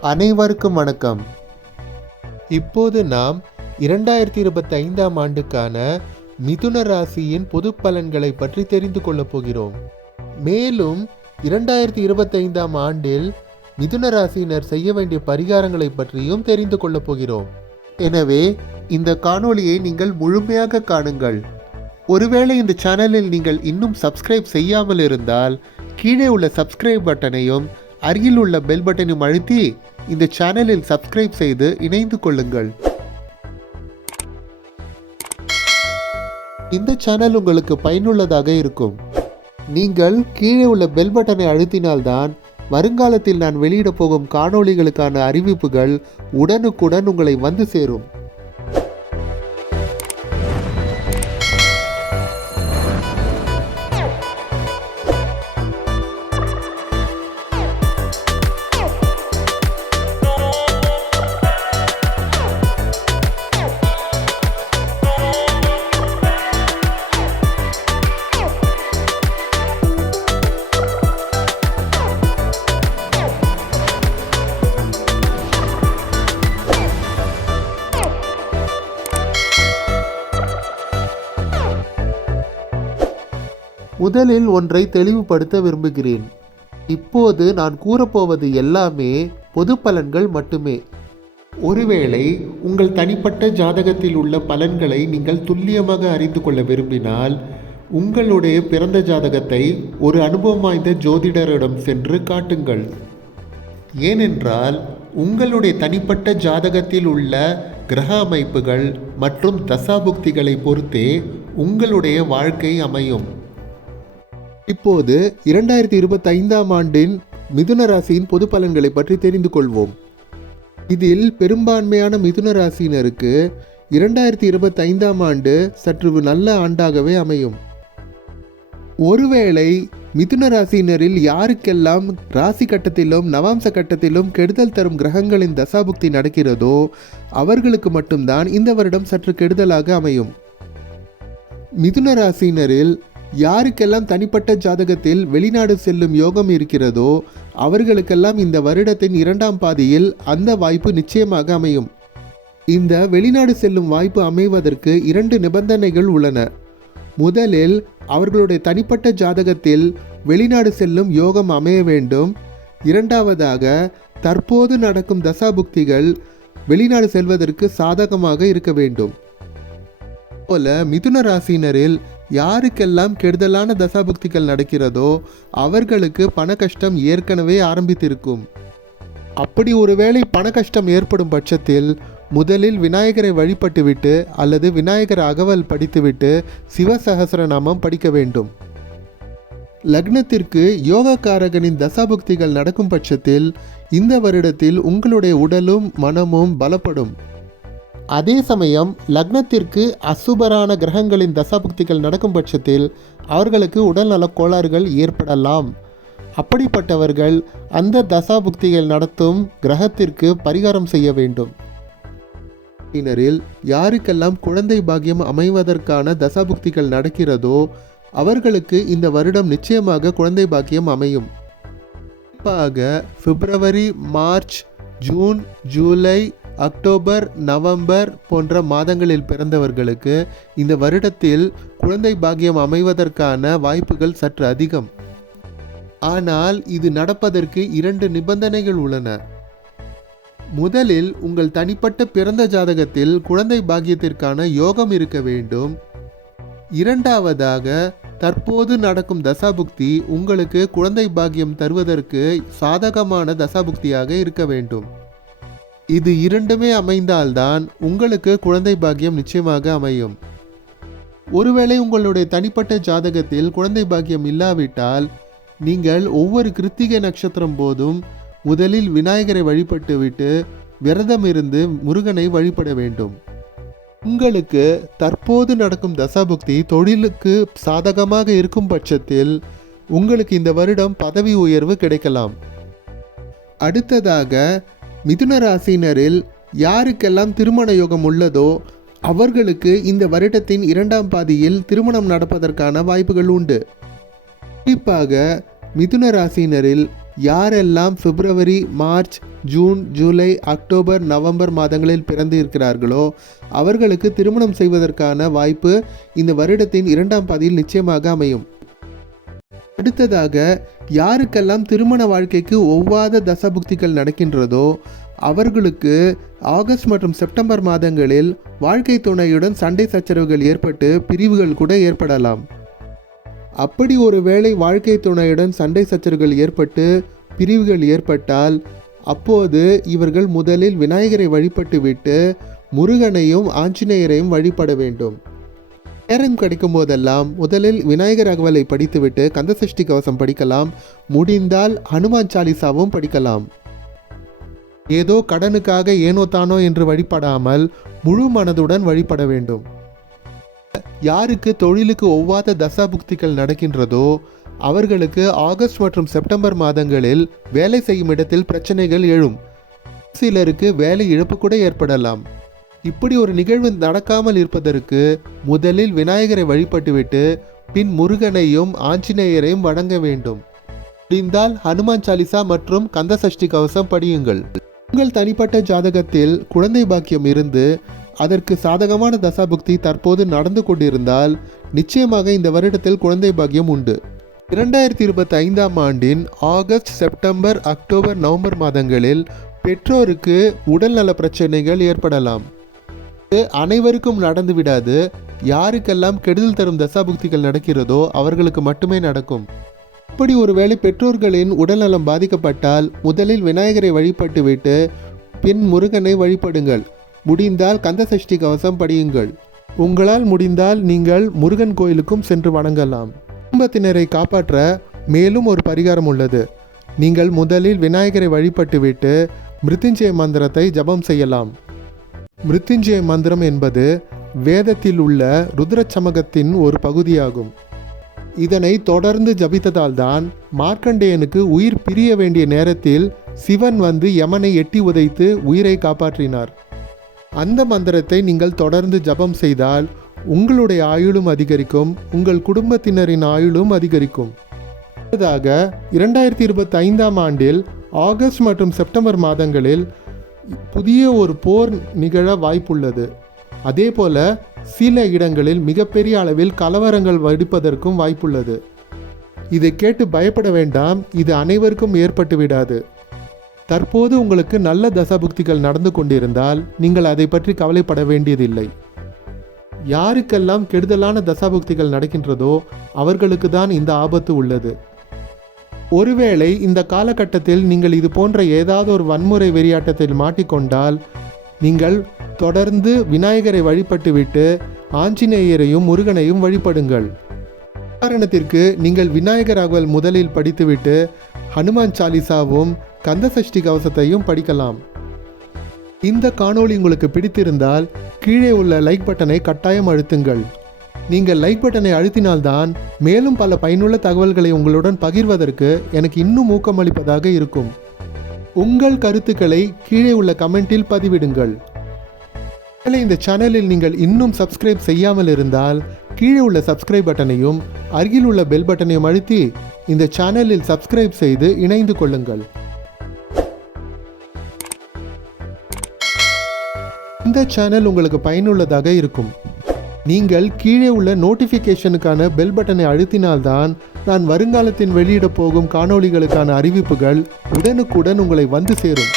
அனைவருக்கும் வணக்கம். இப்போது நாம் இரண்டாயிரத்தி இருபத்தி ஐந்தாம் ஆண்டுக்கான மிதுன ராசியின் பொது பலன்களை பற்றி தெரிந்து கொள்ளப் போகிறோம். மேலும் இரண்டாயிரத்தி இருபத்தைந்தாம் ஆண்டில் மிதுன ராசியினர் செய்ய வேண்டிய பரிகாரங்களை பற்றியும் தெரிந்து கொள்ளப் போகிறோம். எனவே இந்த காணொளியை நீங்கள் முழுமையாக காணுங்கள். ஒருவேளை இந்த சேனலில் நீங்கள் இன்னும் சப்ஸ்கிரைப் செய்யாமல் இருந்தால் கீழே உள்ள சப்ஸ்கிரைப் பட்டனையும் அருகில் உள்ள பெல் பட்டனையும் அழுத்தி இந்த சேனலில் சப்ஸ்கிரைப் செய்து இணைந்து கொள்ளுங்கள். இந்த சேனல் உங்களுக்கு பயனுள்ளதாக இருக்கும். நீங்கள் கீழே உள்ள பெல் பட்டனை அழுத்தினால்தான் வருங்காலத்தில் நான் வெளியிட போகும் காணொளிகளுக்கான அறிவிப்புகள் உடனுக்குடன் உங்களை வந்து சேரும். முதலில் ஒன்றை தெளிவுபடுத்த விரும்புகிறேன். இப்போது நான் கூறப்போவது எல்லாமே பொது பலன்கள் மட்டுமே. ஒருவேளை உங்கள் தனிப்பட்ட ஜாதகத்தில் உள்ள பலன்களை நீங்கள் துல்லியமாக அறிந்து கொள்ள விரும்பினால் உங்களுடைய பிறந்த ஜாதகத்தை ஒரு அனுபவம் வாய்ந்த ஜோதிடரிடம் சென்று காட்டுங்கள். ஏனென்றால் உங்களுடைய தனிப்பட்ட ஜாதகத்தில் உள்ள கிரக அமைப்புகள் மற்றும் தசாபுக்திகளை பொறுத்தே உங்களுடைய வாழ்க்கை அமையும். இப்போது இரண்டாயிரத்தி இருபத்தி ஐந்தாம் ஆண்டின் மிதுன ராசியின் பொது பலன்களை பற்றி தெரிந்து கொள்வோம். இதில் பெரும்பான்மையான மிதுன ராசியினருக்கு இரண்டாயிரத்தி இருபத்தி ஐந்தாம் ஆண்டு சற்று நல்ல ஆண்டாகவே அமையும். ஒருவேளை மிதுன ராசியினரில் யாருக்கெல்லாம் ராசி கட்டத்திலும் நவாம்ச கட்டத்திலும் கெடுதல் தரும் கிரகங்களின் தசாபுக்தி நடக்கிறதோ அவர்களுக்கு மட்டும்தான் இந்த வருடம் சற்று கெடுதலாக அமையும். மிதுன ராசியினரில் யாருக்கெல்லாம் தனிப்பட்ட ஜாதகத்தில் வெளிநாடு செல்லும் யோகம் இருக்கிறதோ அவர்களுக்கெல்லாம் இந்த வருடத்தின் இரண்டாம் பாதியில் அந்த வாய்ப்பு நிச்சயமாக அமையும். இந்த வெளிநாடு செல்லும் வாய்ப்பு அமைவதற்கு இரண்டு நிபந்தனைகள் உள்ளன. முதலில் அவர்களுடைய தனிப்பட்ட ஜாதகத்தில் வெளிநாடு செல்லும் யோகம் அமைய வேண்டும். இரண்டாவதாக தற்போது நடக்கும் தசாபுக்திகள் வெளிநாடு செல்வதற்கு சாதகமாக இருக்க வேண்டும். போல மிதுன ராசியினரில் யாருக்கெல்லாம் கெடுதலான தசாபுக்திகள் நடக்கிறதோ அவர்களுக்கு பண கஷ்டம் ஏற்கனவே ஆரம்பித்திருக்கும். அப்படி ஒருவேளை பண கஷ்டம் ஏற்படும் பட்சத்தில் முதலில் விநாயகரை வழிபட்டுவிட்டு அல்லது விநாயகர் அகவல் படித்துவிட்டு சிவசகசரநாமம் படிக்க வேண்டும். லக்னத்திற்கு யோகக்காரகனின் தசாபுக்திகள் நடக்கும் பட்சத்தில் இந்த வருடத்தில் உங்களுடைய உடலும் மனமும் பலப்படும். அதே சமயம் லக்னத்திற்கு அசுபரான கிரகங்களின் தசாபக்திகள் நடக்கும் பட்சத்தில் அவர்களுக்கு உடல்நலக் கோளாறுகள் ஏற்படலாம். அப்படிப்பட்டவர்கள் அந்த தசாபுக்திகள் நடத்தும் கிரகத்திற்கு பரிகாரம் செய்ய வேண்டும். பின்னரில் யாருக்கெல்லாம் குழந்தை பாக்கியம் அமைவதற்கான தசாபுக்திகள் நடக்கிறதோ அவர்களுக்கு இந்த வருடம் நிச்சயமாக குழந்தை பாக்கியம் அமையும். குறிப்பாக பிப்ரவரி March June July October November போன்ற மாதங்களில் பிறந்தவர்களுக்கு இந்த வருடத்தில் குழந்தை பாக்கியம் அமைவதற்கான வாய்ப்புகள் சற்று அதிகம். ஆனால் இது நடப்பதற்கு இரண்டு நிபந்தனைகள் உள்ளன. முதலில் உங்கள் தனிப்பட்ட பிறந்த ஜாதகத்தில் குழந்தை பாக்கியத்திற்கான யோகம் இருக்க வேண்டும். இரண்டாவதாக தற்போது நடக்கும் தசாபுக்தி உங்களுக்கு குழந்தை பாக்கியம் தருவதற்கு சாதகமான தசாபுக்தியாக இருக்க வேண்டும். இது இரண்டுமே அமைந்தால்தான் உங்களுக்கு குழந்தை பாக்கியம் நிச்சயமாக அமையும். ஒருவேளை உங்களுடைய தனிப்பட்ட ஜாதகத்தில் குழந்தை பாக்கியம் இல்லாவிட்டால் நீங்கள் ஒவ்வொரு கிருத்திகை நட்சத்திரம் போதும் முதலில் விநாயகரை வழிபட்டுவிட்டு விரதம் இருந்து முருகனை வழிபட வேண்டும். உங்களுக்கு தற்போது நடக்கும் தசாபுக்தி தொழிலுக்கு சாதகமாக இருக்கும் பட்சத்தில் உங்களுக்கு இந்த வருடம் பதவி உயர்வு கிடைக்கலாம். அடுத்ததாக மிதுன ராசியினரில் யாருக்கெல்லாம் திருமண யோகம் உள்ளதோ அவர்களுக்கு இந்த வருடத்தின் இரண்டாம் பாதியில் திருமணம் நடப்பதற்கான வாய்ப்புகள் உண்டு. குறிப்பாக மிதுன ராசியினரில் யாரெல்லாம் February March June July October November மாதங்களில் பிறந்து இருக்கிறார்களோ அவர்களுக்கு திருமணம் செய்வதற்கான வாய்ப்பு இந்த வருடத்தின் இரண்டாம் பாதியில் நிச்சயமாக அமையும். அடுத்ததாக யாருக்கெல்லாம் திருமண வாழ்க்கைக்கு ஒவ்வாத தசபுக்திகள் நடக்கின்றதோ அவர்களுக்கு ஆகஸ்ட் மற்றும் செப்டம்பர் மாதங்களில் வாழ்க்கை துணையுடன் சண்டை சச்சரவுகள் ஏற்பட்டு பிரிவுகள் கூட ஏற்படலாம். அப்படி ஒரு வேளை வாழ்க்கை துணையுடன் சண்டை சச்சரவுகள் ஏற்பட்டு பிரிவுகள் ஏற்பட்டால் அப்போது இவர்கள் முதலில் விநாயகரை வழிபட்டுவிட்டு முருகனையும் ஆஞ்சநேயரையும் வழிபட வேண்டும். நேரம் கிடைக்கும் போதெல்லாம் முதலில் விநாயகர் அகவலை படித்துவிட்டு கந்தசஷ்டி கவசம் படிக்கலாம். முடிந்தால் ஹனுமான் சாலிசாவும் படிக்கலாம். ஏதோ கடனுக்காக ஏனோ தானோ என்று வழிபடாமல் முழு மனதுடன் வழிபட வேண்டும். யாருக்கு தொழிலுக்கு ஒவ்வாத தசாபுக்திகள் நடக்கின்றதோ அவர்களுக்கு ஆகஸ்ட் மற்றும் செப்டம்பர் மாதங்களில் வேலை செய்யும் இடத்தில் பிரச்சனைகள் எழும். சிலருக்கு வேலை இழப்பு கூட ஏற்படலாம். இப்படி ஒரு நிகழ்வு நடக்காமல் இருப்பதற்கு முதலில் விநாயகரை வழிபட்டுவிட்டு பின் முருகனையும் ஆஞ்சநேயரையும் வணங்க வேண்டும். முடிந்தால் ஹனுமான் சாலிசா மற்றும் கந்தசஷ்டி கவசம் படியுங்கள். உங்கள் தனிப்பட்ட ஜாதகத்தில் குழந்தை பாக்கியம் இருந்து அதற்கு சாதகமான தசாபுக்தி தற்போது நடந்து கொண்டிருந்தால் நிச்சயமாக இந்த வருடத்தில் குழந்தை பாக்கியம் உண்டு. இரண்டாயிரத்தி இருபத்தி ஐந்தாம் ஆண்டின் ஆகஸ்ட் செப்டம்பர் அக்டோபர் நவம்பர் மாதங்களில் பெற்றோருக்கு உடல்நல பிரச்சனைகள் ஏற்படலாம். இது அனைவருக்கும் நடந்து விடாது. யாருக்கெல்லாம் கெடுதல் தரும் தசாபுக்திகள் நடக்கிறதோ அவர்களுக்கு மட்டுமே நடக்கும். அப்படி ஒருவேளை பெற்றோர்களின் உடல்நலம் பாதிக்கப்பட்டால் முதலில் விநாயகரை வழிபட்டுவிட்டு பின் முருகனை வழிபடுங்கள். முடிந்தால் கந்தசஷ்டி கவசம் படியுங்கள். உங்களால் முடிந்தால் நீங்கள் முருகன் கோயிலுக்கும் சென்று வணங்கலாம். குடும்பத்தினரை காப்பாற்ற மேலும் ஒரு பரிகாரம் உள்ளது. நீங்கள் முதலில் விநாயகரை வழிபட்டுவிட்டு மிருத்யுஞ்சய மந்திரத்தை ஜபம் செய்யலாம். மிருத்யுஞ்சய மந்திரம் என்பது வேதத்தில் உள்ள ருத்ரச்சமகத்தின் ஒரு பகுதியாகும். இதனை தொடர்ந்து ஜபித்ததால்தான் மார்க்கண்டேயனுக்கு உயிர் பிரிய வேண்டிய நேரத்தில் சிவன் வந்து யமனை எட்டி உதைத்து உயிரை காப்பாற்றினார். அந்த மந்திரத்தை நீங்கள் தொடர்ந்து ஜபம் செய்தால் உங்களுடைய ஆயுளும் அதிகரிக்கும் உங்கள் குடும்பத்தினரின் ஆயுளும் அதிகரிக்கும். அடுத்ததாக இரண்டாயிரத்தி இருபத்தி ஐந்தாம் ஆண்டில் ஆகஸ்ட் மற்றும் செப்டம்பர் மாதங்களில் புதிய ஒரு போர் நிகழ வாய்ப்புள்ளது. அதே போல சில இடங்களில் மிகப்பெரிய அளவில் கலவரங்கள் வெடிப்பதற்கும் வாய்ப்புள்ளது. இதை கேட்டு பயப்பட வேண்டாம் இது அனைவருக்கும் ஏற்பட்டு விடாது. தற்போது உங்களுக்கு நல்ல தசாபுக்திகள் நடந்து கொண்டிருந்தால் நீங்கள் அதை பற்றி கவலைப்பட வேண்டியதில்லை. யாருக்கெல்லாம் கெடுதலான தசாபுக்திகள் நடக்கின்றதோ அவர்களுக்கு தான் இந்த ஆபத்து உள்ளது. ஒருவேளை இந்த காலகட்டத்தில் நீங்கள் இது போன்ற ஏதாவது ஒரு வன்முறை வெறியாட்டத்தில் மாட்டிக்கொண்டால் நீங்கள் தொடர்ந்து விநாயகரை வழிபட்டுவிட்டு ஆஞ்சநேயரையும் முருகனையும் வழிபடுங்கள். உதாரணத்திற்கு நீங்கள் விநாயகர் அகவல் முதலில் படித்துவிட்டு ஹனுமான் சாலிசாவும் கந்தசஷ்டி கவசத்தையும் படிக்கலாம். இந்த காணொளி உங்களுக்கு பிடித்திருந்தால் கீழே உள்ள லைக் பட்டனை கட்டாயம் அழுத்துங்கள். நீங்கள் லைக் பட்டனை அழுத்தினால்தான் மேலும் பல பயனுள்ள தகவல்களை உங்களுடன் பகிர்வதற்கு எனக்கு இன்னும் ஊக்கமளிப்பதாக இருக்கும். உங்கள் கருத்துக்களை கீழே உள்ள கமெண்டில் பதிவிடுங்கள். ஒருவேளை இந்த சேனலில் நீங்கள் இன்னும் சப்ஸ்கிரைப் செய்யாமல் இருந்தால் கீழே உள்ள சப்ஸ்கிரைப் பட்டனையும் அருகில் உள்ள பெல் பட்டனையும் அழுத்தி இந்த சேனலில் சப்ஸ்கிரைப் செய்து இணைந்து கொள்ளுங்கள். இந்த சேனல் உங்களுக்கு பயனுள்ளதாக இருக்கும். நீங்கள் கீழே உள்ள நோட்டிஃபிகேஷனுக்கான பெல் பட்டனை அழுத்தினால்தான் நான் வருங்காலத்தில் வெளியிடப் போகும் காணொளிகளுக்கான அறிவிப்புகள் உடனுக்குடன் உங்களை வந்து சேரும்.